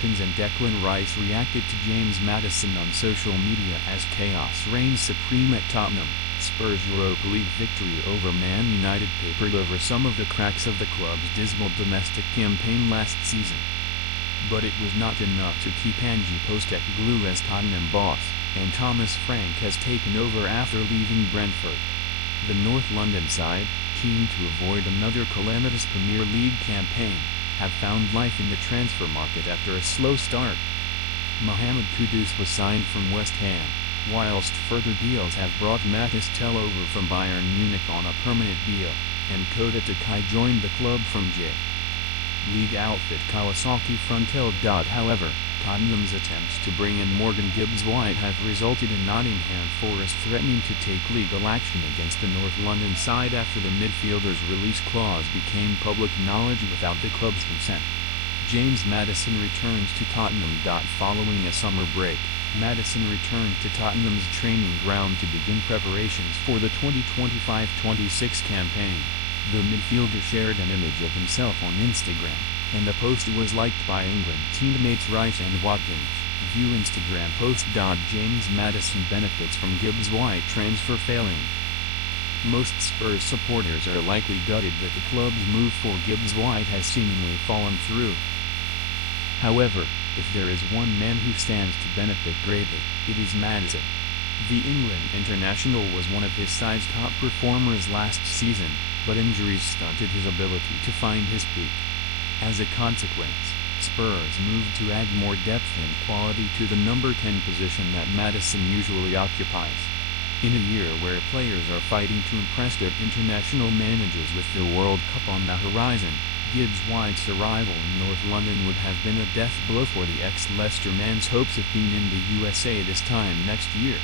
Watkins and Declan Rice reacted to James Maddison on social media as chaos reigns supreme at Tottenham. Spurs' Europa League victory over Man United papered over some of the cracks of the club's dismal domestic campaign last season. But it was not enough to keep Ange Postecoglou as Tottenham boss, and Thomas Frank has taken over after leaving Brentford. The North London side, keen to avoid another calamitous Premier League campaign, have found life in the transfer market after a slow start. Mohammed Kudus was signed from West Ham, whilst further deals have brought Mathys Tel over from Bayern Munich on a permanent deal, and Kota Takai joined the club from J-League outfit Kawasaki Frontale. However, Tottenham's attempts to bring in Morgan Gibbs-White have resulted in Nottingham Forest threatening to take legal action against the North London side after the midfielder's release clause became public knowledge without the club's consent. James Maddison returns to Tottenham. Following a summer break, Maddison returned to Tottenham's training ground to begin preparations for the 2025-26 campaign. The midfielder shared an image of himself on Instagram, and the post was liked by England teammates Rice and Watkins. View Instagram post. James Maddison benefits from Gibbs-White transfer failing. Most Spurs supporters are likely gutted that the club's move for Gibbs-White has seemingly fallen through. However, if there is one man who stands to benefit greatly, it is Maddison. The England international was one of his side's top performers last season, but injuries stunted his ability to find his peak. As a consequence, Spurs moved to add more depth and quality to the number 10 position that Maddison usually occupies. In a year where players are fighting to impress their international managers with the World Cup on the horizon, Gibbs-White's arrival in North London would have been a death blow for the ex-Leicester man's hopes of being in the USA this time next year.